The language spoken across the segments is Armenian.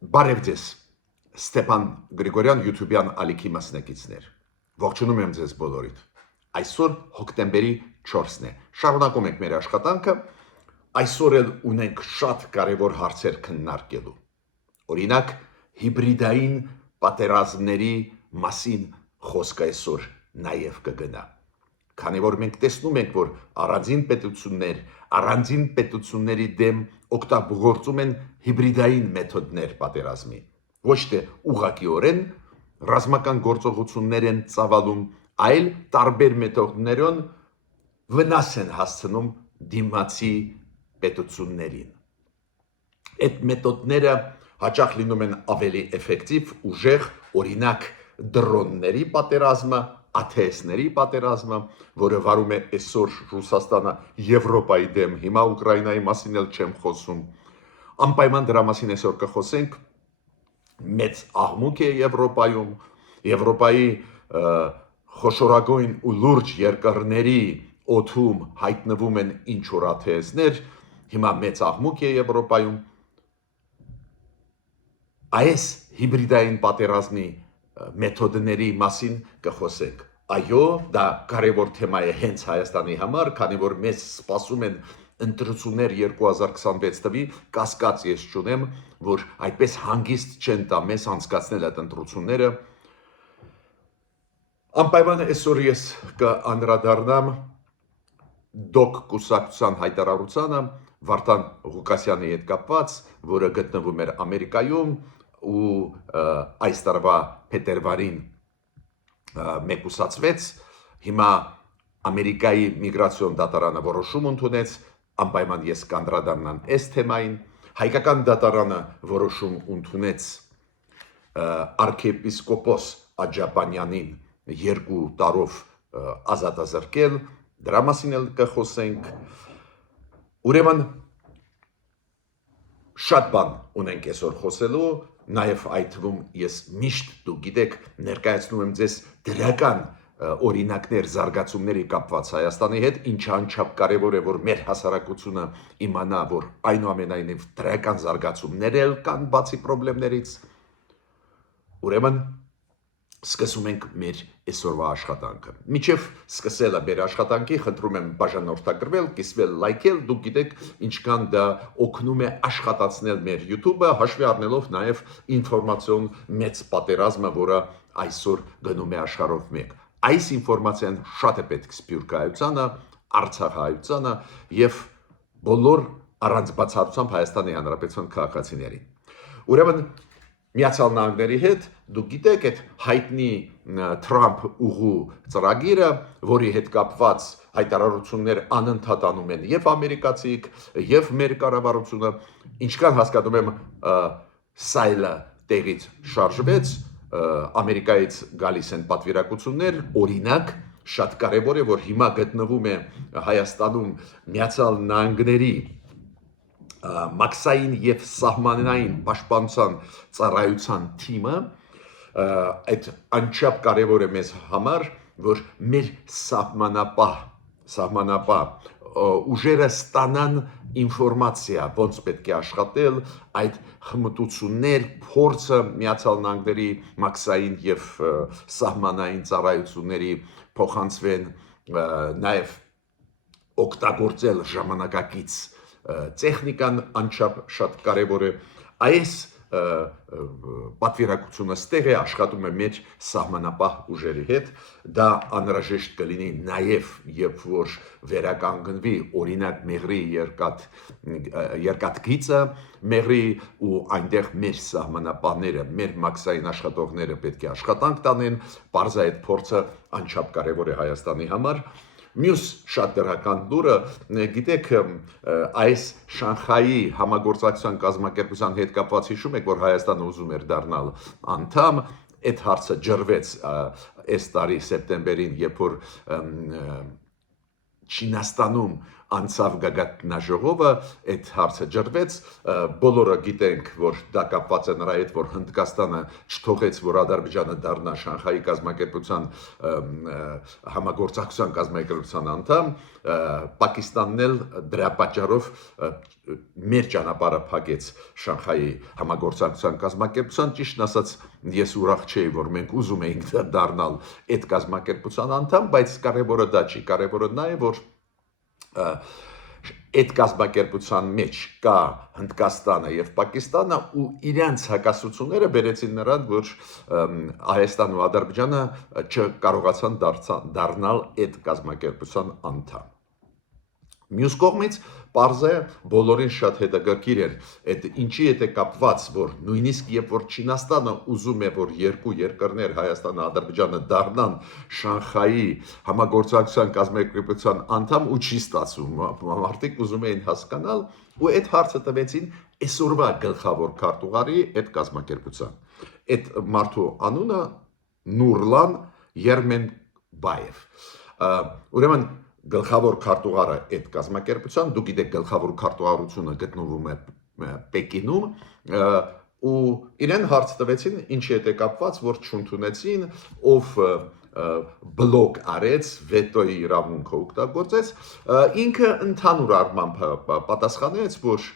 Բարև ձեզ, Ստեփան Գրիգորյան YouTube-յան ալիքի մասնակիցներ։ Ողջունում եմ ձեզ բոլորիդ։ Այսօր հոկտեմբերի 4-ն է։ Շարունակում ենք մեր աշխատանքը։ Այսօր էլ ունենք շատ կարևոր հարցեր քննարկելու։ Օրինակ, հիբրիդային պատերազմների մասին խոսքը այսօր նաև կգնա։ Քանի որ մենք տեսնում ենք, որ առանձին պետությունների դեմ օգտագործում են հիբրիդային մեթոդներ պատերազմի։ Ոչ թե ուղղակիորեն ռազմական գործողություններ են ծավալում, այլ տարբեր մեթոդներով վնաս են հասցնում դիմացի պետություններին։ Այդ մեթոդները հաճախ լինում են ավելի էֆեկտիվ, ուժեղ, օրինակ դրոնների պատերազմը, ԱԹՍ-ների պատերազմը, որը վարում է այսօր Ռուսաստանը Եվրոպայի դեմ, հիմա Ուկրաինայի մասին էլ չեմ խոսում։ Անպայման դրա մասին այսօր կխոսենք։ Մեծ աղմուկ է Եվրոպայում, Եվրոպայի խոշորագույն ու լուրջ երկրների օդում հայտնվում են ինչ-որ ԱԹՍ-ներ, հիմա մեծ աղմուկ է Եվրոպայում։ Այս հիբրիդային պատերազմի մեթոդների մասին կխոսենք։ Այո, դա կարևոր թեմա է հենց Հայաստանի համար, քանի որ մեզ սպասում են ընտրություններ 2026 թվի, կասկած ես չունեմ, որ այդպես հանգիստ չեն տա մեզ անցկացնել այդ ընտրությունները։ Անպայման այսօր ես կանդրադառնամ դոկ կուսակցության հայտարարությանը Վարդան Ղուկասյանի հետ կապված, որը գտնվում էր Ամերիկայում ու այս տարվա փետրվարին մեկուսացվեց, հիմա Ամերիկայի միգրացիոն դատարանը որոշում ընդունեց, անպայման ես կանդրադառնամ այս թեմային, հայկական դատարանը որոշում ընդունեց arczepiskopos Աջապանյանին 2 տարով ազատազրկել, դրա մասին էլ կխոսենք, ուրեմն շատ բան ունենք այսօր խոսելու, նաև այդ թվում ես միշտ դու գիտեք ներկայացնում եմ ձեզ դրական օրինակներ զարգացումների կապված Հայաստանի հետ, ինչը անչափ կարևոր է, որ մեր հասարակությունը իմանա, որ այնուամենայնիվ դրական զարգացումներ էլ կան բացի խնդիրներից։ Ուրեմն սկսում ենք մեր այսօրվա աշխատանքը։ Մինչև սկսելը մեր աշխատանքի, խնդրում եմ բաժանորդագրվել, կիսվել, լայքել, դուք գիտեք ինչքան դա օգնում է աշխատացնել մեր YouTube-ը, հաշվի առնելով նաև ինֆորմացիոն մեծ պատերազմը, որը այսօր գնում է աշխարհով մեկ։ Այս ինֆորմացիան շատ է պետք Սփյուռքահայությանը, Արցախահայությանը եւ բոլոր առանց բացառությամբ Հայաստանի Հանրապետության քաղաքացիներին։ Ուրեմն Միացյալ Նահանգների հետ դուք գիտեք այդ հայտնի Թրամփ ուղու ծրագիրը, որի հետ կապված հայտարարություններ անընդհատ անում են եւ ամերիկացիք, եւ մեր կառավարությունը, ինչքան հասկանում եմ, սայլը տեղից շարժվեց, Ամերիկայից գալիս են պատվիրակություններ, օրինակ շատ կարևոր է, որ հիմա գտնվում է Հայաստանում Միացյալ Նահանգների մաքսային եւ սահմանային պաշտպանության ծառայության թիմը, այդ անչափ կարևոր է մեզ համար, որ մեր սահմանապահ ուժերը ստանան ինֆորմացիա, ոնց պետք է աշխատել, այդ խմտություններ, փորձը Միացյալ Նահանգների մաքսային եւ սահմանային ծառայությունների փոխանցվեն, նաեւ օգտագործել ժամանակակից տեխնիկան անչափ շատ կարևոր է։ Այս պատվիրակությունը ստեղ է աշխատում է մեր սահմանապահ ուժերի հետ, դա անհրաժեշտ կլինի նաև երբ որ վերականգնվի օրինակ Մեղրի երկաթգիծը, Մեղրի ու այնտեղ մեր սահմանապահները, մեր մաքսային աշխատողները պետք է աշխատանք տանեն, բարձր այդ փորձը անչափ կարևոր է Հայաստանի համար։ Մյուս շատ դրական դուրը, գիտեք, այս Շանխայի համագործակցության կազմակերպության հետ կապված հիշում եք, որ Հայաստանը ուզում էր դառնալ անդամ, այդ հարցը ջրվեց այս տարի սեպտեմբերին, երբ որ Չինաստանում անցավ գագաթնաժողովը, այդ հարցը ջրվեց, բոլորը գիտենք, որ դա կապված է նրա հետ, որ Հնդկաստանը չթողեց, որ Ադրբեջանը դառնա Շանխայի կազմակերպության համագործակցության կազմակերպության անդամ, Պակիստանն էլ դրա պատճառով մեր ճանապարհը փակեց Շանխայի համագործակցության կազմակերպության, ճիշտն ասած, ես ուրախ չէի, որ մենք ուզում էինք դառնալ այդ կազմակերպության անդամ, բայց կարևորը դա չի, կարևորը նա է, որ այդ կազմակերպության մեջ կա Հնդկաստանը եւ Պակիստանը ու իրենց հակասությունները բերեցին նրան, որ Հայաստանն ու Ադրբեջանը չկարողացան դառնալ այդ կազմակերպության անդամ։ Մյուս կողմից պարզ է բոլորին շատ հետաքրքիր էր այդ ինչի հետ է կապված, որ նույնիսկ երբ որ Չինաստանը ուզում է, որ երկու երկրներ Հայաստանը, Ադրբեջանը դառնան Շանխայի համագործակցության կազմակերպության անդամ ու չի ստացվում, մարդիկ ուզում էին հասկանալ ու այդ հարցը տվեցին այսօրվա գլխավոր քարտուղարի այդ կազմակերպության։ Այդ մարդու անունը Նուրլան Երմենբաև։ Ուրեմն գլխավոր քարտուղարը այդ կազմակերպության, դուք գիտեք գլխավոր քարտուղարությունը գտնվում է Պեկինում ու իրեն հարց տվեցին ինչի հետ է կապված, որ չընդունեցին, ով բլոկ արեց, վետոյի իրավունքը օգտագործեց, ինքը ընդհանուր առմամբ պատասխանեց, որ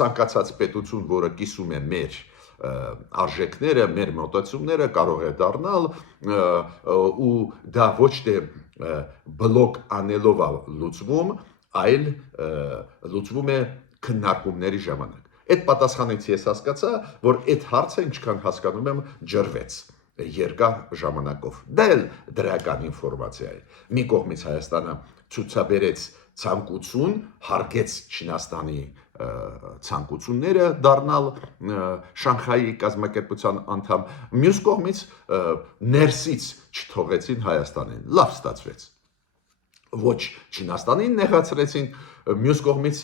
ցանկացած պետություն, որը կիսում է մեր արժեքները, մեր մոտեցումները կարող է դառնալ ու դա ոչ թե բլոկ անելով լուծվում, այլ լուծվում է քննարկումների ժամանակ։ Այդ պատասխանից ես հասկացա, որ այդ հարցը, ինչքան հասկանում եմ, ջրվեց երկար ժամանակով։ Դա էլ դրական ինֆորմացիա է։ Մի կողմից Հայաստանը ցուցաբերեց ցանկություն, հարգեց Չինաստանի ցանկությունները դառնալ Շանխայի կազմակերպության անդամ, մյուս կողմից ներսից չթողեցին Հայաստանին։ Լավ ստացվեց։ Ոչ Չինաստանին նեղացրեցին, մյուս կողմից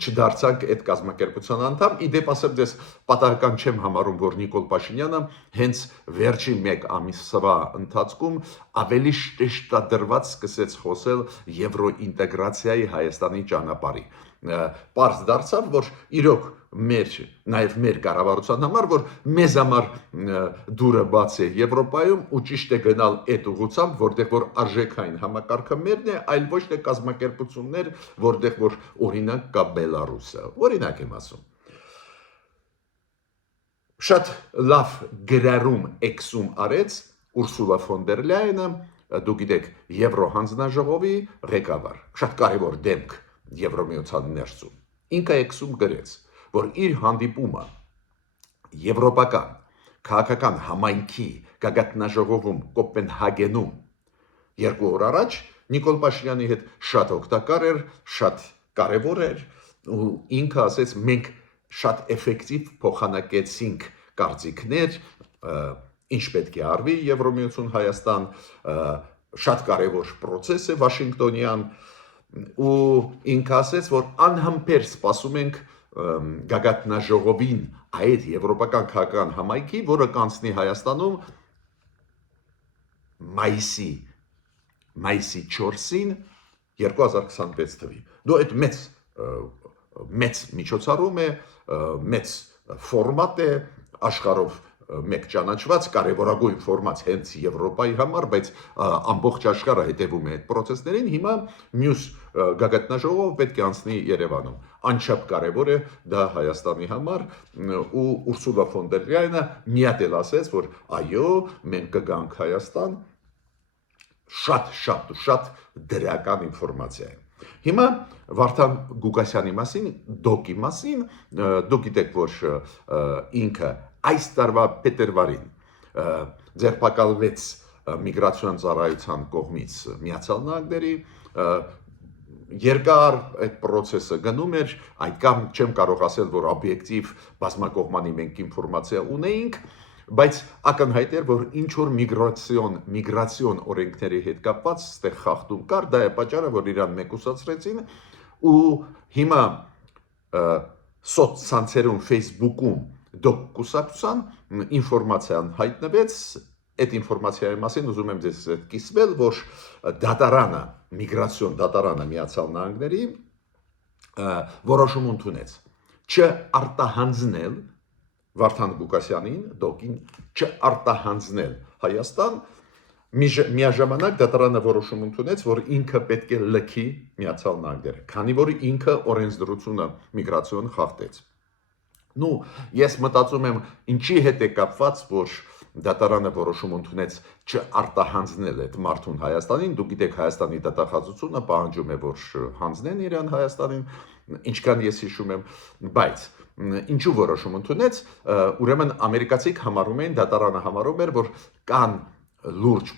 չդարձանք այդ կազմակերպության անդամ։ Իդեպ ասեմ ձեզ, պատահական չեմ համարում, որ Նիկոլ Փաշինյանը հենց վերջին մեկ ամիսվա ընթացքում ավելի շեշտադրված սկսեց խոսել եվրոինտեգրացիայի Հայաստանի ճանապարհի։ Պարզ դարձավ, որ իրոք նաև մեր կառավարության համար, որ մեզ համար դուրը բաց է Եվրոպայում ու ճիշտ է գնալ այդ ուղղությամբ, որտեղ որ արժեքային համակարգը մերն է, այլ ոչ թե կազմակերպություններ, որտեղ որ օրինակ կա Բելարուսը։ Օրինակ եմ ասում։ Շատ լավ գրառում էքսում արեց Ուրսուլա ֆոն դեր Լայենը, դուք գիտեք, Եվրոհանձնաժողովի ղեկավար, շատ կարևոր դեմք Եվրոմիության ներսում։ Ինքը էքսում գրեց, որ իր հանդիպումը եվրոպական քաղաքական համայնքի գագաթնաժողովում Կոպենհագենում 2 օր առաջ Նիկոլ Փաշինյանի հետ շատ օգտակար էր, շատ կարևոր էր ու ինքը ասեց մենք շատ էֆեկտիվ փոխանակեցինք կարծիքներ, ինչ պետք է արվի Եվրոմիություն Հայաստան, շատ կարևոր process է Վաշինգտոնյան ու ինքը ասեց, որ անհամբեր սպասում ենք գագաթնաժողովին այդ եվրոպական քաղաքական համայնքի, որը կանցնի Հայաստանում մայիսի 4-ին 2026 թվականին։ Դու այդ մեծ միջոցառում է, մեծ ֆորմատ է, աշխարհով մեկ ճանաչված կարևորագույն ֆորմատ հենց Եվրոպայի համար, բայց ամբողջ աշխարհը հետևում է այդ process-ներին, հիմա մյուս գագաթնաժողովը պետք է անցնի Երևանում։ Անչափ կարևոր է դա Հայաստանի համար ու Ուրսուլա ֆոն դեր Լայենը միատ էլ ասեց, որ այո, մենք կգանք Հայաստան, շատ դրական ինֆորմացիա է։ Հիմա Վարդան Գուկասյանի մասին, դոկի մասին, դուք գիտեք, որ ինքը այս տարվա փետրվարին ձերբակալվեց միգրացիոն ծառայության կողմից Միացյալ Նահանգների, երկար այդ process-ը գնում էր, այդքան չեմ կարող ասել, որ օբյեկտիվ բազմակողմանի մենք ինֆորմացիա ունեինք, բայց ակնհայտ էր, որ ինչ որ միգրացիոն օրենքների հետ կապված ստեղ խախտում կար, դա է պատճառը, որ իրան մեկուսացրեցին ու հիմա սոցցանցերում Facebook-ում դոկ կուսակցության ինֆորմացիան հայտնվեց այդ ինֆորմացիայի մասին ուզում եմ ձեզ հետ կիսվել, որ դատարանը, միգրացիոն դատարանը Միացյալ Նահանգների որոշում ընդունեց չարտահանձնել Վարդան Ղուկասյանին, դոկին չարտահանձնել Հայաստան, միաժամանակ դատարանը որոշում ընդունեց, որ ինքը պետք է լքի Միացյալ Նահանգները, քանի որ ինքը օրենսդրությունը միգրացիոն խախտեց։ Ну, ես մտածում եմ, ինչի հետ է կապված, որ դատարանը որոշում ընդունեց չարտահանձնել այդ մարդուն Հայաստանին, դուք գիտեք Հայաստանի դատախազությունը պահանջում է, որ հանձնեն իրան Հայաստանին, ինչքան ես հիշում եմ, բայց ինչու որոշում ընդունեց, ուրեմն ամերիկացիք համարում էին, դատարանը համարում էր, որ կան լուրջ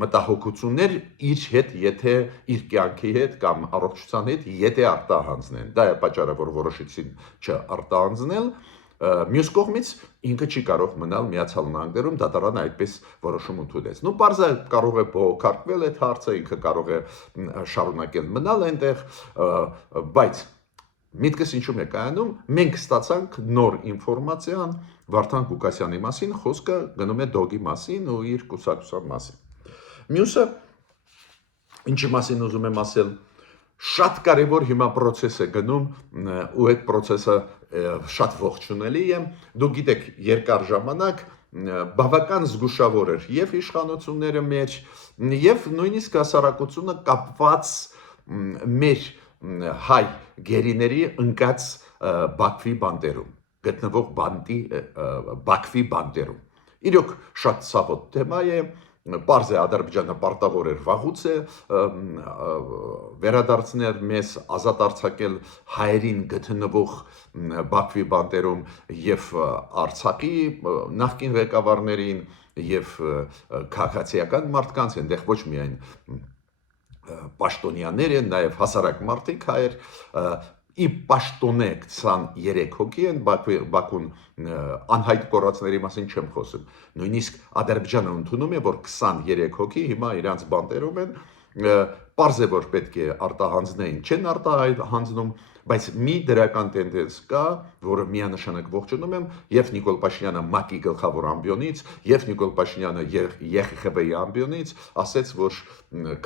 մտահոգություններ իր հետ, եթե իր կյանքի հետ կամ առողջության հետ, եթե արտահանձնեն, դա է պատճառը, որ որոշեցին չարտահանձնել, մյուս կողմից ինքը չի կարող մնալ Միացյալ Նահանգներում, դատարանը այդպես որոշում ընդունեց։ Ну, բարձր կարող է բողոքարկվել այդ հարցը, ինքը կարող է շարունակել մնալ այնտեղ, բայց միտքս ինչու՞մ է կայանում, մենք ստացանք նոր ինֆորմացիան Վարդան Ղուկասյանի մասին, խոսքը գնում է դոգի մասին ու իր կուսակցության մասին։ Մյուսը, ինչի մասին ուզում եմ ասել, շատ կարևոր հիմա process է գնում ու այդ process-ը շատ ողջունելի է։ Դուք գիտեք, երկար ժամանակ բավական զգուշավոր էր եւ իշխանությունները մեջ, եւ նույնիսկ հասարակությունը կապված մեր հայ գերիների ընկած Բաքվի բանտերում, գտնվող Բաքվի բանտերում։ Իրոք շատ ցավոտ թեմա է, պարզ է Ադրբեջանը պարտավոր էր վաղուց է վերադարձնել մեզ, ազատ արձակել հայերին գտնվող Բաքվի բանտերում եւ Արցախի նախկին ղեկավարներին եւ քաղաքացիական մարդկանց, այնտեղ ոչ միայն պաշտոնյաներ են, նաև հասարակ մարդիկ հայեր, ի պաշտոնե 23 հոգի են Բաքուն անհայտ կորածների մասին չեմ խոսում, նույնիսկ Ադրբեջանը ընդունում է, որ 23 հոգի հիմա իրանց բանտերում են, պարզ է, որ պետք է արտահանձնեին, չեն արտահանձնում, բայց մի դրական տենդենս կա, որը միանշանակ ողջունում եմ, եւ Նիկոլ Փաշինյանը ՄԱԿ-ի գլխավոր ամբիոնից, եւ Նիկոլ Փաշինյանը ԵԽԽՎ-ի ամբիոնից ասեց, որ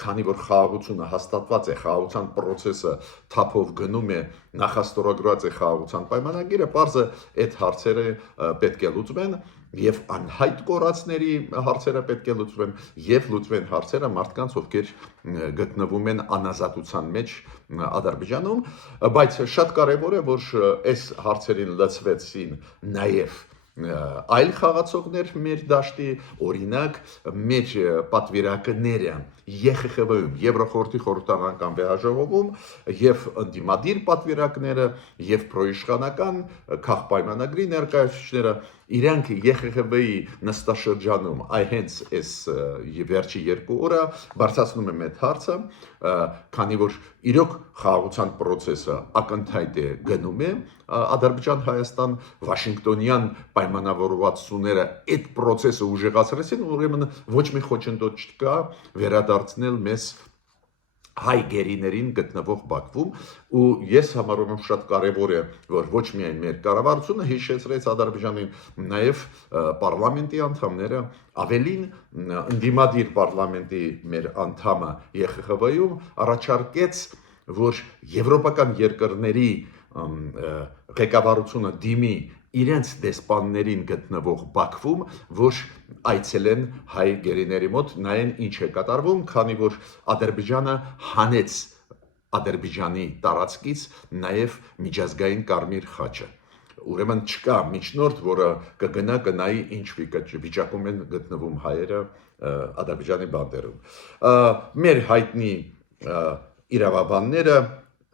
քանի որ խաղաղությունը հաստատված է, խաղաղության process-ը թափով գնում է, նախաստորագրված է խաղաղության պայմանագիրը, պարզը այդ հարցերը պետք է լուծվեն եւ անհայտ կորածների հարցերը պետք է լուծվեն եւ լուծվեն հարցերը մարդկանց, ովքեր գտնվում են անազատության մեջ Ադրբեջանում, բայց շատ կարևոր է, որ այս հարցերին լծվեցին նաեւ այլ խաղացողներ մեր դաշտի, օրինակ մեր պատվիրակները ԵԽԽՎ-ում, Եվրոխորհրդի խորհրդարանական վեհաժողովում եւ ընդդիմադիր պատվիրակները եւ պրոիշխանական քաղաքապայմանագրի ներկայացուցիչները իրանք ԵԽԽՎ-ի նստաշրջանում հենց այս վերջի 2 օրը բարձրացնում եմ այդ հարցը, քանի որ իրոք խաղաղության process-ը ակնթայտ է գնում է Ադրբեջան-Հայաստան Վաշինգտոնյան պայմանավորվածությունները այդ process-ը ուժեղացրեցին, ուրեմն ոչ մի խոչընդոտ չկա վերադարձնել մեզ հայ գերիներին գտնվող Բաքվում ու ես համարում եմ շատ կարևոր է, որ ոչ միայն մեր կառավարությունը հիշեցրեց Ադրբեջանին, նաև պարլամենտի անդամները, ավելին ընդդիմադիր պարլամենտի մեր անդամը ԵԽԽՎ-ում առաջարկեց, որ եվրոպական երկրների ղեկավարությունը դիմի իրենց դեսպաններին գտնվող Բաքվում, որ այցելեն հայ գերիների մոտ, նայեն ինչ է կատարվում, քանի որ Ադրբեջանը հանեց Ադրբեջանի տարածքից նաև միջազգային կարմիր խաչը։ Ուրեմն չկա միջնորդ, որը կգնա կնայի ինչ վիճակում են գտնվում հայերը Ադրբեջանի բանտերում։ Մեր հայտնի իրավաբանները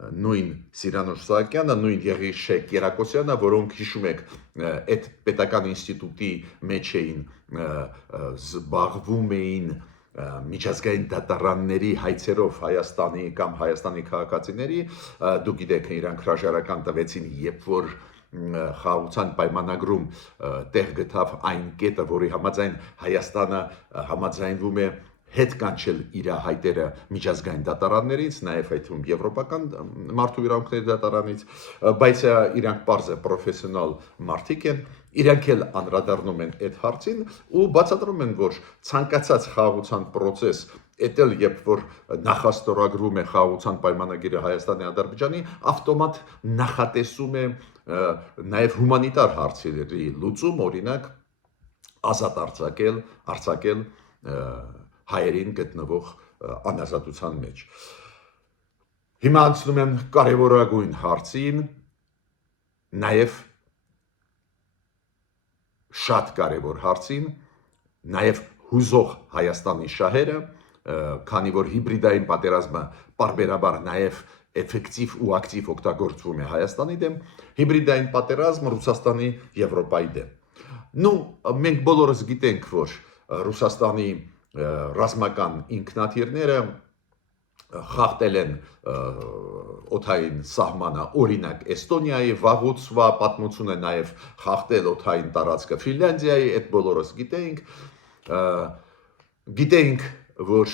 նույն Սիրանուշ Սահակյանը, նույն Եղիշե Կիրակոսյանը, որոնք հիշում եք այդ պետական ինստիտուտի մեջ էին զբաղվում էին միջազգային դատարանների հայցերով Հայաստանի կամ Հայաստանի քաղաքացիների, դուք գիտեք իրանք հրաժարական տվեցին, երբ որ խաղաղության պայմանագրում տեղ գտավ այն կետը, որի համաձայն Հայաստանը համաձայնվում է հետ կանչել իր հայտերը միջազգային դատարաններից, նաև այդ թվում եվրոպական մարդու իրավունքների դատարանից, բայց իրանք պարզ է պրոֆեսիոնալ մարդիկ են, իրանք էլ անդրադառնում են այդ հարցին ու բացատրում են, որ ցանկացած խաղաղության process Էտել երբ որ նախաստորագրում է խաղաղության պայմանագիրը Հայաստանի Ադրբեջանի, ավտոմատ նախատեսում է նաև հումանիտար հարցերի լուծում, օրինակ ազատ արձակել հայերին գտնվող անազատության մեջ։ Հիմա անցնում եմ կարևորագույն հարցին, նաև շատ կարևոր հարցին, նաև հուզող Հայաստանի շահերը, քանի որ հիբրիդային պատերազմը պարբերաբար նաև էֆեկտիվ ու ակտիվ օգտագործվում է Հայաստանի դեմ, հիբրիդային պատերազմ Ռուսաստանի Եվրոպայի դեմ։ Մենք բոլորս գիտենք, որ Ռուսաստանի ռազմական ինքնաթիռները խախտել են օդային սահմանը, օրինակ Էստոնիայի, վաղուց պատմություն է նաև խախտել օդային տարածքը Ֆինլանդիայի, այդ բոլորս գիտենք, որ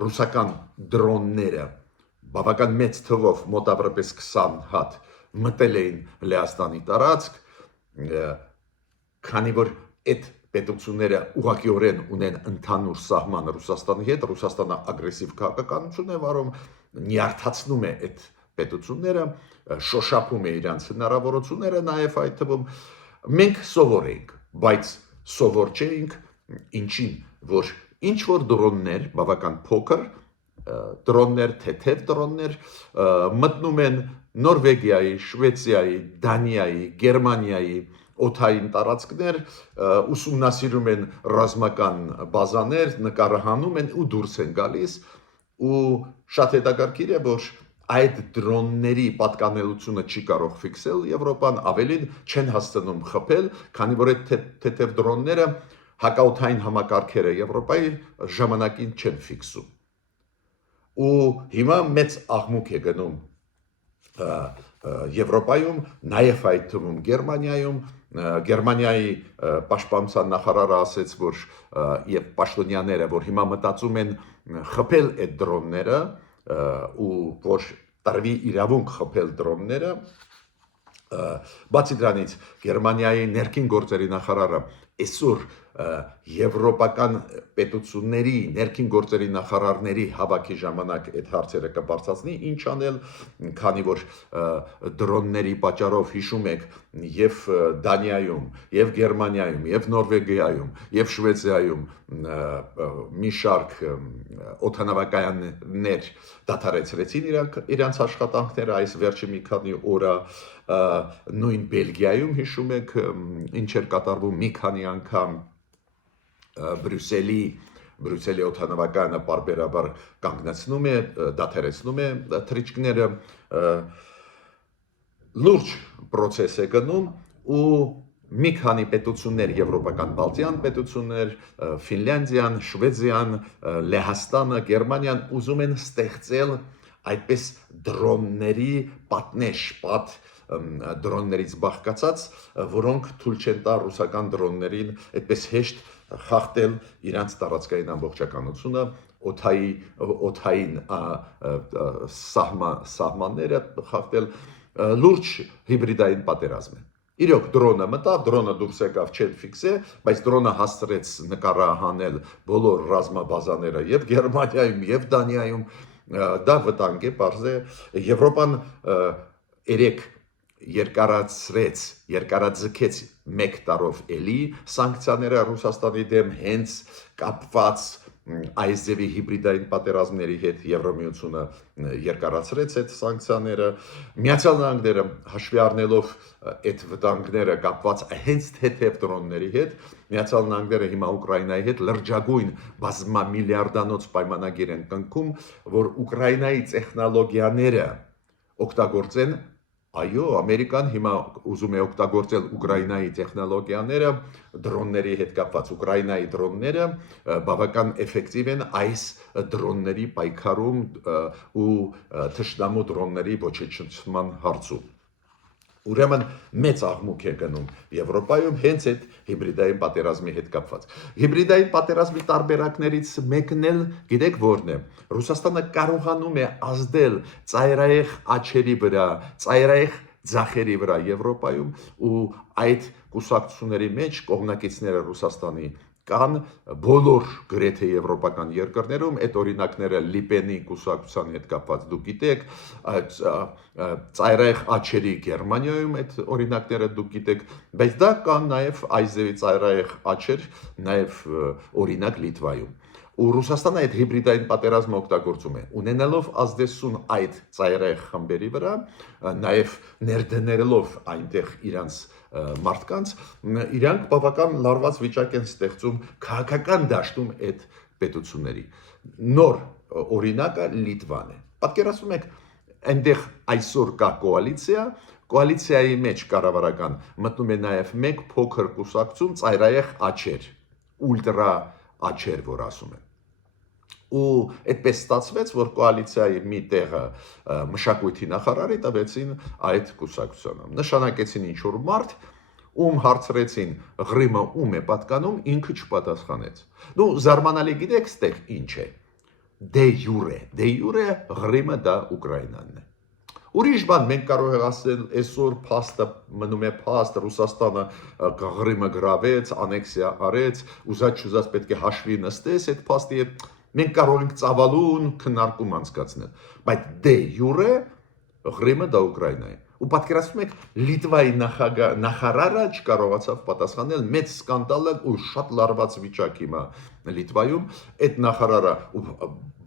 ռուսական դրոնները բավական մեծ թվով մոտավորապես 20 հատ մտել էին Լեհաստանի տարածք, քանի որ այդ պետությունները ուղղակիորեն ունեն ընդհանուր սահման Ռուսաստանի հետ, Ռուսաստանը ագրեսիվ քաղաքականություն է վարում, նյարդացնում է այդ պետությունները, շոշափում է իրենց հնարավորությունները, նաև այդ թվում մենք սովոր ենք, բայց սովոր չէինք ինչին, որ ինչ որ դրոններ, բավական փոքր դրոններ, թեթև դրոններ մտնում են Նորվեգիայի, Շվեյցարիայի, Դանիայի, Գերմանիայի օդային տարածքներ, ուսումնասիրում են ռազմական բազաներ, նկարահանում են ու դուրս են գալիս ու շատ հետաքրքիր է, որ այդ դրոնների պատկանելությունը չի կարող ֆիքսել Եվրոպան, ավելին չեն հասցնում խփել, քանի որ այդ թեթև դրոնները հակաօդային համակարգերը Եվրոպայի ժամանակին չեն ֆիքսում։ Ու հիմա մեծ աղմուկ է գնում Եվրոպայում, նաև այդ թվում Գերմանիայում, Գերմանիայի պաշտպանության նախարարը ասաց, որ եւ պաշտոնյաները, որ հիմա մտածում են խփել այդ դրոնները ու որ տրվի իրավունք խփել դրոնները, բացի դրանից Գերմանիայի ներքին գործերի նախարարը այսօր եվրոպական պետությունների ներքին գործերի նախարարների հավաքի ժամանակ այդ հարցերը կբարձրացնի, ինչ անել, քանի որ դրոնների պատճառով հիշում եք եւ Դանիայում, եւ Գերմանիայում, եւ Նորվեգիայում, եւ Շվեյցարիայում մի շարք օդանավակայաններ դադարեցրեցին իրանց աշխատանքները այս վերջի մի քանի օրը, նույն Բելգիայում հիշում եք ինչ էր կատարվում մի քանի անգամ Բրյուսելի օդանավակայանը պարբերաբար կանգնեցնում է, դադարեցնում է թռիչքները, լուրջ process է գնում ու մի քանի պետություններ, եվրոպական բալտյան պետություններ, Ֆինլանդիան, Շվեյցարիան, Լեհաստանը, Գերմանիան ուզում են ստեղծել այդպես դրոնների պատնեշպատ դրոններից բաղկացած, որոնք թույլ չեն տա ռուսական դրոններին այդպես հեշտ խախտել իրանց տարածքային ամբողջականությունը, օդային սահմանները խախտել, լուրջ հիբրիդային պատերազմ է։ Իրոք դրոնը մտավ, դրոնը դուրս եկավ, չեն ֆիքսե, բայց դրոնը հասցրեց նկարահանել բոլոր ռազմաբազաները եւ Գերմանիայում եւ Դանիայում, դա վտանգ է, պարզ է, Եվրոպան երկարաձգեց մեկ տարով էլի սանկցիաները Ռուսաստանի դեմ հենց կապված այս ձևի հիբրիդային պատերազմների հետ Եվրամիությունը երկարացրեց այդ սանկցիաները, Միացյալ Նահանգները հաշվի առնելով այդ վտանգները կապված հենց թեթև դրոնների հետ, Միացյալ Նահանգները հիմա Ուկրաինայի հետ լրջագույն բազմամիլիարդանոց պայմանագիր են կնքում, որ Ուկրաինայի տեխնոլոգիաները օգտագործեն, այո, Ամերիկան հիմա ուզում է օգտագործել Ուկրաինայի տեխնոլոգիաները, դրոնների հետ կապված Ուկրաինայի դրոնները բավական էֆեկտիվ են այս դրոնների պայքարում ու թշնամու դրոնների ոչնչացման հարցում։ Ուրեմն մեծ աղմուկ է գնում Եվրոպայում հենց այդ հիբրիդային պատերազմի հետ կապված։ Հիբրիդային պատերազմի տարբերակներից մեկն էլ գիտեք որն է։ Ռուսաստանը կարողանում է ազդել ծայրահեղ աչերի վրա, ծայրահեղ ձախերի վրա Եվրոպայում ու այդ կուսակցությունների մեջ կողմնակիցները Ռուսաստանի կան բոլոր գրեթե եվրոպական երկրներում, այդ օրինակները Լիպենի կուսակցության հետ կապված դուք գիտեք, ծայրահեղ աչերի Գերմանիայում այդ օրինակները դուք գիտեք, բայց դա կան նաև այզևի ծայրահեղ աչեր նաև օրինակ Լիտվայում։ Ու Ռուսաստանը այդ հիբրիդային պատերազմը օգտագործում է, ունենալով ազդեցություն այդ ծայրահեղ խմբերի վրա, նաև ներդներելով այնտեղ իրանց մարդկանց, իրանք բավական լարված վիճակ են ստեղծում քաղաքական դաշտում այդ պետությունների։ Նոր օրինակը Լիտվան է։ Պատկերացնում եք, այնտեղ այսօր կա կոալիցիայի մեջ կառավարական մտնում է նաև մեկ փոքր կուսակցություն ծայրահեղ աչեր, ուլտրա աչեր, որ ասում են։ Ու այդպես ստացվեց, որ կոալիցիայի մի տեղը մշակույթի նախարարի տվեցին այդ կուսակցությանը։ Նշանակեցին ինչ-որ մարդ, ում հարցրեցին Ղրիմը ում է պատկանում, ինքը չպատասխանեց։ Դու զարմանալի գիտեք ստեղ ինչ է։ Դե յուրե Ղրիմը դա Ուկրաինանն է։ Ուրիշ բան մենք կարող ենք ասել, այսօր փաստը մնում է փաստ, Ռուսաստանը Ղրիմը գրավեց, անեքսիա արեց, ուզած պետք է հաշվի նստես այդ փաստի հետ։ Մենք կարող ենք ծավալուն քննարկում անցկացնել, բայց դե յուրե Ղրիմը դա Ուկրաինա է։ Ու պատկերացնում եք Լիտվայի նախարարը չկարողացավ պատասխանել, մեծ սկանդալ է ու շատ լարված վիճակ հիմա Լիտվայում, այդ նախարարը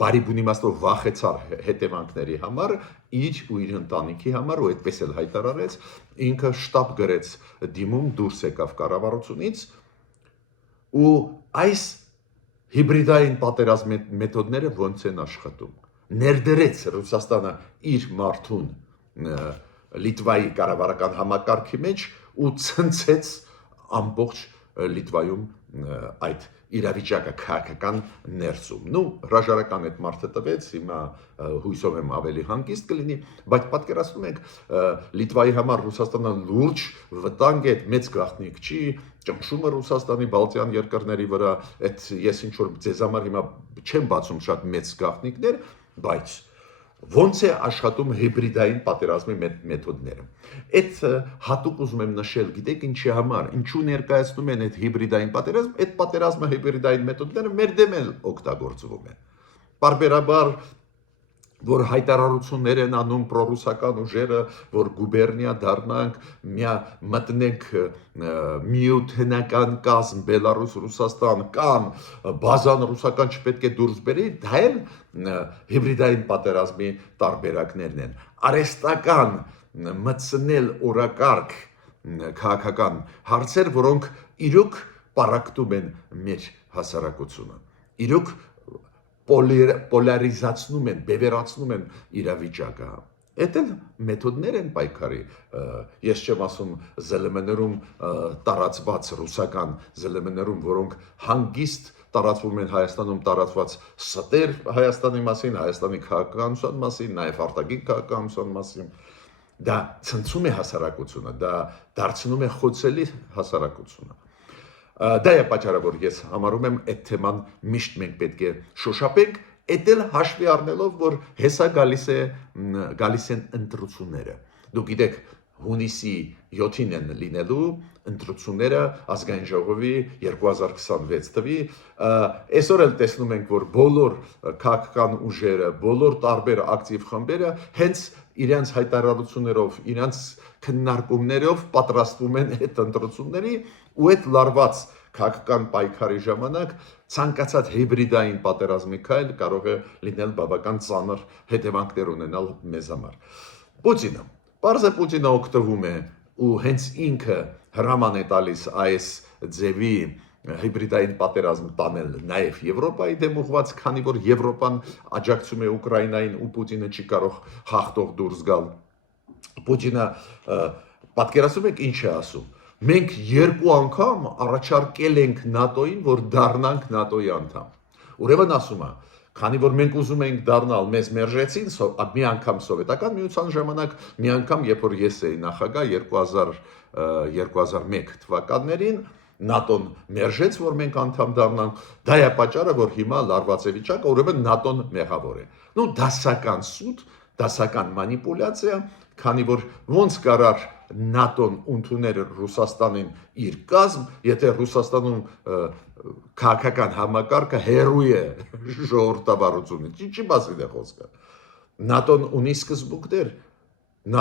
բարի բուն իմաստով վախեցար հետևանքների համար, իր ու իր ընտանիքի համար ու այդպես էլ հայտարարեց, ինքը շտաբ գրեց դիմում դուրս եկավ կառավարությունից ու այս հիբրիդային պատերազմի մեթոդները ոնց են աշխատում։ Ներդրեց Ռուսաստանը իր մարդուն Լիտվայի կառավարական համակարգի մեջ ու ցնցեց ամբողջ Լիտվայում այդ իրավիճակը քաղաքական ներսում։ Նու հրաժարական այդ մարդը տվեց, հիմա հույսով եմ ավելի հանգիստ կլինի, բայց պատկերացնում եք Լիտվայի համար Ռուսաստանը լուրջ վտանգ է, մեծ գաղտնիք չի, ճնշումը Ռուսաստանի բալտյան երկրների վրա, այդ ես ինչ որ ձեզ համար հիմա չեմ բացում շատ մեծ գաղտնիքներ, բայց ոնց է աշխատում հիբրիդային պատերազմի մեթոդները։ Այդ հատուկ ուզում եմ նշել, գիտեք ինչի համար, ինչու ներկայացնում են այդ հիբրիդային պատերազմ, այդ պատերազմը հիբրիդային մեթոդները մեր դեմ էլ օգտագործվում են։ Պարբերաբար որ հայտարարություններ են անում պրոռուսական ուժերը, որ գուբերնիա դառնանք, մտնենք միութենական կազմ Բելարուս, Ռուսաստան կամ բազան ռուսական չպետք է դուրս բերի, դա էլ հիբրիդային պատերազմի տարբերակներն են։ Արհեստական մտցնել օրակարգ քաղաքական հարցեր, որոնք իրոք պարակտում են մեր հասարակությունը։ Իրոք պոլարիզացնում են, բևեռացնում են իրավիճակը։ Այդ էլ մեթոդներ են պայքարի։ Ես չեմ ասում ԶԼՄ-ներում տարածված ռուսական ԶԼՄ-ներում, որոնք հանգիստ տարածվում են Հայաստանում տարածված ստեր Հայաստանի մասին, Հայաստանի քաղաքականության մասին, նաև արտաքին քաղաքականության մասին։ Դա ցնցում է հասարակությունը, դա դարձնում է խոցելի հասարակությունը։ Դա է պատճառը, որ ես համարում եմ այդ թեման միշտ մենք պետք է շոշափենք, այդ էլ հաշվի առնելով, որ հեսա գալիս են ընտրությունները։ Դուք գիտեք, հունիսի 7-ին են լինելու ընտրությունները ազգային ժողովի 2026 թվի։ Այսօր էլ տեսնում ենք, որ բոլոր քաղաքական ուժերը, բոլոր տարբեր ակտիվ խմբերը հենց իրենց հայտարարություններով, իրենց քննարկումներով պատրաստվում են այդ ընտրությունների ու այդ լարված քաղաքական պայքարի ժամանակ ցանկացած հիբրիդային պատերազմի քայլ կարող է լինել բավական ծանր հետևանքներ ունենալ մեզ համար։ Պուտինը, պարզը Պուտինը օգտվում է ու հենց ինքը հրաման է տալիս այս ձևի հիբրիդային պատերազմ տանել նաև Եվրոպայի դեմ ուղղված, քանի որ Եվրոպան աջակցում է Ուկրաինային ու Պուտինը չի կարող հաղթող դուրս գալ։ Պուտինը պատկերացնում եք ինչ է ասում։ Մենք 2 անգամ առաջարկել ենք ՆԱՏՕ-ին, որ դառնանք ՆԱՏՕ-ի անդամ։ Ուրեմն ասում է, Քանի որ մենք ուզում էինք դառնալ, մեզ մերժեցին մի անգամ սովետական միության ժամանակ, մի անգամ երբ որ ես էի նախագահ 2001 թվականներին, ՆԱՏՕ-ն մերժեց, որ մենք անդամ դառնանք, դա է պատճառը, որ հիմա լարված է վիճակը, ուրեմն ՆԱՏՕ-ն մեղավոր է։ Ну, դասական սուտ, դասական մանիպուլյացիա, քանի որ ոնց կարար ՆԱՏՕ-ն ընդուներ Ռուսաստանին իր կազմ, եթե Ռուսաստանում քաղաքական համակարգը հերույ է ժողովրդավարությունից, ինչի մասին է խոսքը։ ՆԱՏՕ-ն ունի սկզբունքներ,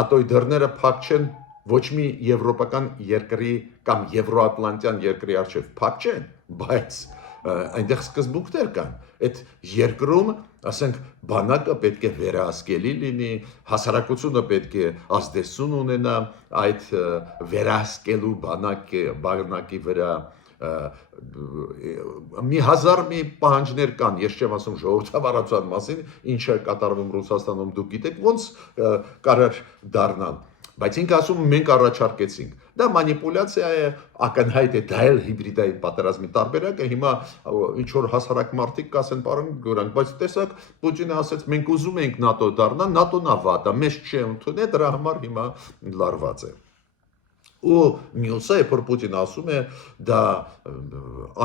ՆԱՏՕ-ի դռները փակ չեն ոչ մի եվրոպական երկրի կամ եվրոատլանտյան երկրի առջև փակ չեն, բայց այնտեղ սկզբունքներ կան։ Այդ երկրում, ասենք, բանակը պետք է վերահսկելի լինի, հասարակությունը պետք է ազդեցություն ունենա այդ վերահսկելու բանակի վրա, մի հազար մի պահանջներ կան, ես չեմ ասում ժողովրդավարության մասին, ինչ է կատարվում Ռուսաստանում, դուք գիտեք ոնց կարար դառնալ, բայց ինքը ասում մենք առաջարկեցինք։ Դա մանիպուլյացիա է, ակնհայտ է, դա էլ հիբրիդային պատերազմի տարբերակ է, հիմա ինչ որ հասարակ մարդիկ կասեն, պարոն Գորանք, բայց տեսակ Պուտինը ասեց մենք ուզում ենք ՆԱՏՕ դառնալ, ՆԱՏՕ-ն ավատ է, մեզ չի ընդունել, դրա համար հիմա լարված է։ Ու մյուսը է, որ Պուտինը ասում է, դա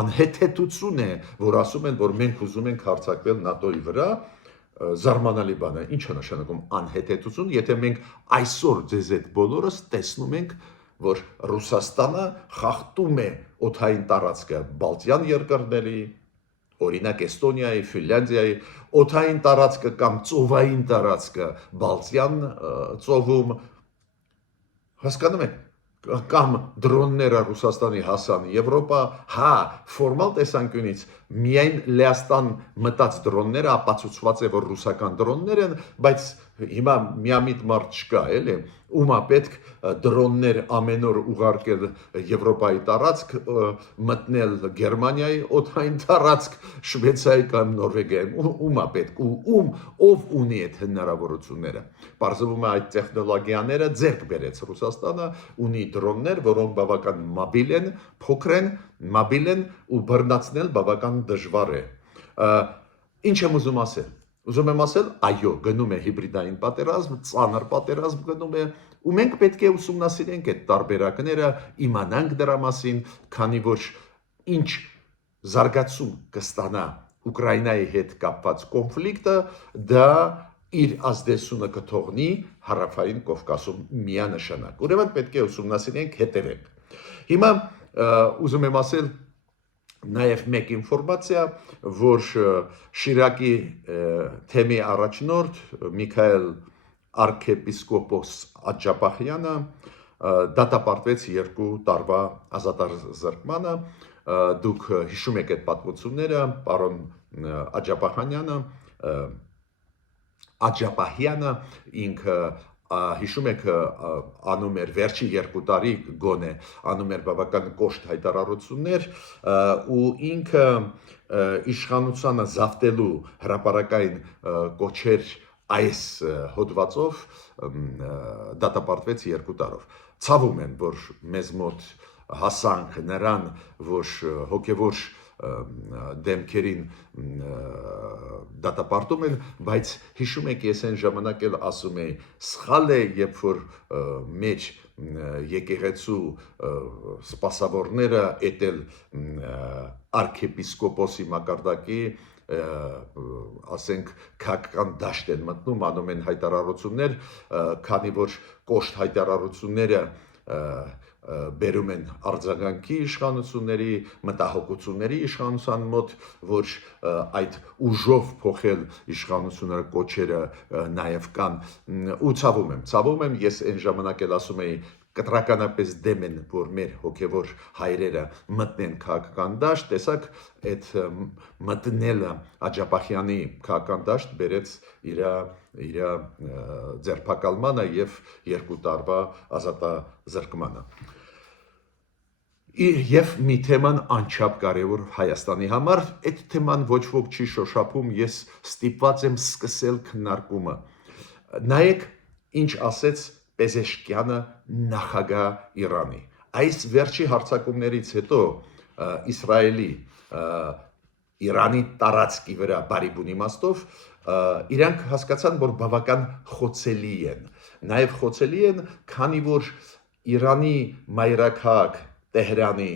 անհեթեթություն է, որ ասում են, որ մենք ուզում ենք հարձակվել ՆԱՏՕ-ի վրա, զարմանալի բան է, ինչ է նշանակում անհեթեթություն, եթե մենք այսօր ձեզ այդ բոլորս տեսնում ենք, որ Ռուսաստանը խախտում է օդային տարածքը Բալտյան երկրների, օրինակ Էստոնիայի, Ֆինլանդիայի, օդային տարածքը կամ ծովային տարածքը Բալտյան ծովում, հասկանում եք, կամ դրոնները Ռուսաստանի հասան Եվրոպա, հա, ֆորմալ տեսանկյունից միայն Լեհաստան մտած դրոնները ապացուցված է, որ ռուսական դրոններ են, բայց հիմա միամիտ մարդ չկա, էլի, ումա պետք դրոններ ամեն օր ուղարկել Եվրոպայի տարածք, մտնել Գերմանիայի օդային տարածք, Շվեյցարիայի կամ Նորվեգիայի, ումա պետք, ով ունի այդ հնարավորությունները։ Պարզվում է այդ տեխնոլոգիաները ձեռք բերեց Ռուսաստանը, ունի դրոններ, որոնք բավական մոբիլ են, փոքր են, մոբիլ են ու բռնացնել բավական դժվար է։ Ինչ եմ ուզում ասել։ Ուզում եմ ասել, այո, գնում է հիբրիդային պատերազմ, ծանր պատերազմ գնում է, ու մենք պետք է ուսումնասիրենք այդ տարբերակները, իմանանք դրա մասին, քանի որ ինչ զարգացում կստանա Ուկրաինայի հետ կապված կոնֆլիկտը, դա իր ազդեցությունը կթողնի Հարավային Կովկասում միանշանակ։ Ուրեմն պետք է ուսումնասիրենք, հետևենք։ Հիմա ուզում եմ ասել նաև մեկ ինֆորմացիա, որ Շիրակի թեմի առաջնորդ Միքայել arczepiskopos Աջապահյանը դատապարտվեց 2 տարվա ազատազրկմանը, դուք հիշում եք այդ պատմությունները, պարոն Աջապահյանը ինքը հիշում եք անում էր վերջի 2 տարի գոնե անում էր բավական կոշտ հայտարարություններ ու ինքը իշխանությանը զավթելու հրապարակային կոչեր այս հոդվածով դատապարտվեց 2 տարով։ Ցավում եմ, որ մեզ մոտ հասանք նրան, որ հոգևոր դեմքերին դատապարտում են, բայց հիշում եք, ես այն ժամանակ էլ ասում էի, սխալ է, երբ որ մեջ եկեղեցու սպասավորները էտել arczepiskoposi մակարդակի, ասենք, քաղաքական դաշտ են մտնում, անում են հայտարարություններ, քանի որ կոշտ հայտարարությունները բերում են արձագանքի իշխանությունների, մտահոգությունների իշխանության մոտ, որ այդ ուժով փոխել իշխանությունների կոչերը նաև կան, ու ցավում եմ, ես այն ժամանակ էլ ասում էի, կտրականապես դեմ են, որ մեր հոգևոր հայրերը մտնեն քաղաքական դաշտ, տեսակ այդ մտնելը Աջապահյանի քաղաքական դաշտ բերեց իր ձերբակալմանը եւ 2 տարվա ազատազրկմանը։ Եվ մի թեման անչափ կարևոր Հայաստանի համար, այդ թեման ոչ ոք չի շոշափում, ես ստիպված եմ սկսել քննարկումը։ Նայեք, ինչ ասեց Պեզեշկյանը նախագահ Իրանի։ Այս վերջի հարձակումներից հետո Իսրայելի Իրանի տարածքի վրա բարի բուն իմաստով իրանք հասկացան, որ բավական խոցելի են։ Նաև խոցելի են, քանի որ Իրանի մայրաքաղաք Տեհրանի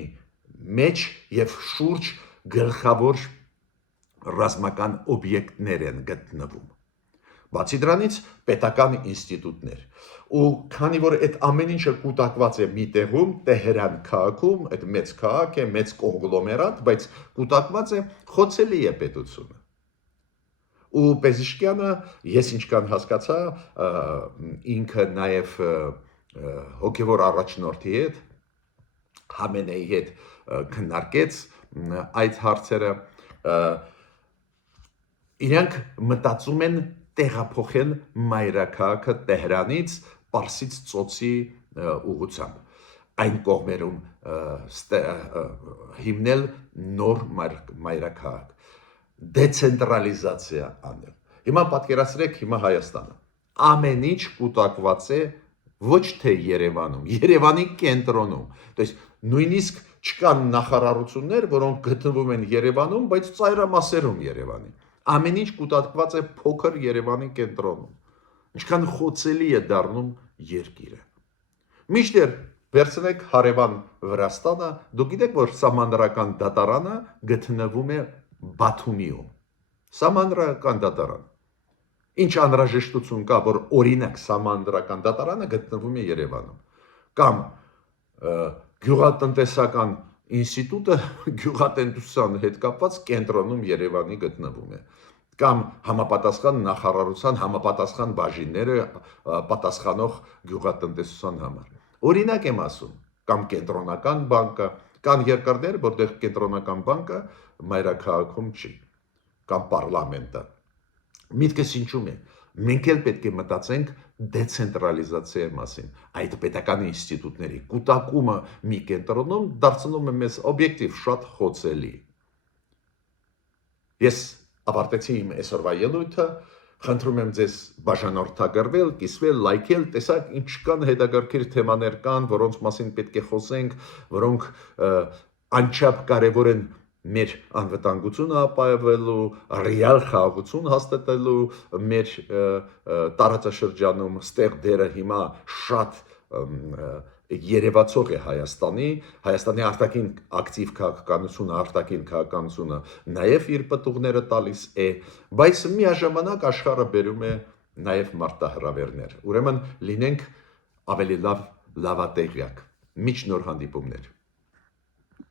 մեջ եւ շուրջ գլխավոր ռազմական օբյեկտներ են գտնվում։ Բացի դրանից պետական ինստիտուտներ։ Ու քանի որ այդ ամեն ինչը կուտակված է մի տեղում, Տեհրան քաղաքում, այդ մեծ քաղաք է, մեծ կոնգլոմերատ, բայց կուտակված է, խոցելի է պետությունը։ Ու Պեզիշկյանը, ես ինչքան հասկացա, ինքը նաև հոգևոր առաջնորդի հետ, Խամենեի հետ քննարկեց այդ հարցերը, իրանք մտածում են տեղափոխել մայրաքաղաքը Տեհրանից Պարսից ծոցի ուղղությամբ, այն կողմերում հիմնել նոր մայրաքաղաք, դեցենտրալիզացիա անել։ Հիմա պատկերացրեք հիմա Հայաստանը, ամեն ինչ կուտակված է ոչ թե Երևանում, Երևանի կենտրոնում, то есть նույնիսկ չկան նախարարություններ, որոնք գտնվում են Երևանում, բայց ծայրամասերում Երևանի։ Ամեն ինչ կուտակված է փոքր Երևանի կենտրոնում։ Ինչքան խոցելի է դառնում երկիրը։ Մինչդեռ վերցնեք հարևան Վրաստանը, դուք գիտեք, որ Սահմանադրական դատարանը գտնվում է Բաթումիում։ Սահմանադրական դատարան։ Ինչ անհրաժեշտություն կա, որ օրինակ Սահմանադրական դատարանը գտնվում է Երևանում։ Կամ գյուղատնտեսական ինստիտուտը գյուղատնտեսության հետ կապված կենտրոնում Երևանի գտնվում է, կամ համապատասխան նախարարության համապատասխան բաժինները պատասխանող գյուղատնտեսության համար։ Օրինակ եմ ասում, կամ կենտրոնական բանկը, կան երկրներ, որտեղ կենտրոնական բանկը մայրաքաղաքում չի, կամ պարլամենտը։ Միտքս ինչու՞մ է։ Մենք էլ պետք է մտածենք դեցենտրալիզացիայի մասին, այդ պետական ինստիտուտների կուտակումը մի կենտրոնում դարձնում է մեզ օբյեկտիվ շատ խոցելի։ Ես ավարտեցի իմ այսօրվա ելույթը, խնդրում եմ ձեզ բաժանորդագրվել, կիսվել, լայքել, տեսակ ինչքան հետաքրքիր թեմաներ կան, որոնց մասին պետք է խոսենք, որոնք անչափ կարևոր են մեր անվտանգությունը ապահովելու, ռեալ խաղաղություն հաստատելու մեր տարածաշրջանում, ստեղ դերը հիմա շատ երևացող է Հայաստանի արտաքին ակտիվ քաղաքականությունը, արտաքին քաղաքականությունը նաև իր պտուղները տալիս է, բայց միաժամանակ աշխարհը բերում է նաև մարտահրավերներ։ Ուրեմն լինենք ավելի լավատեղյակ։ Մինչ նոր հանդիպումներ։